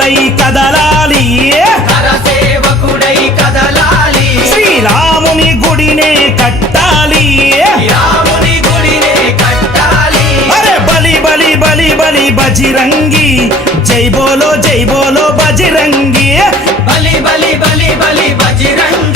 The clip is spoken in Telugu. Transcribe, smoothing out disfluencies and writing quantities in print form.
సేవకుడై కదలాలి, కరసేవకుడై కదలాలి, శ్రీరాముని గుడినే కట్టాలి, రాముని గుడినే కట్టాలి. అరే బలి బలి బలి బలి బజిరంగి, జై బోలో బజిరంగి, బలి బలి బలి బలి బజిరంగి.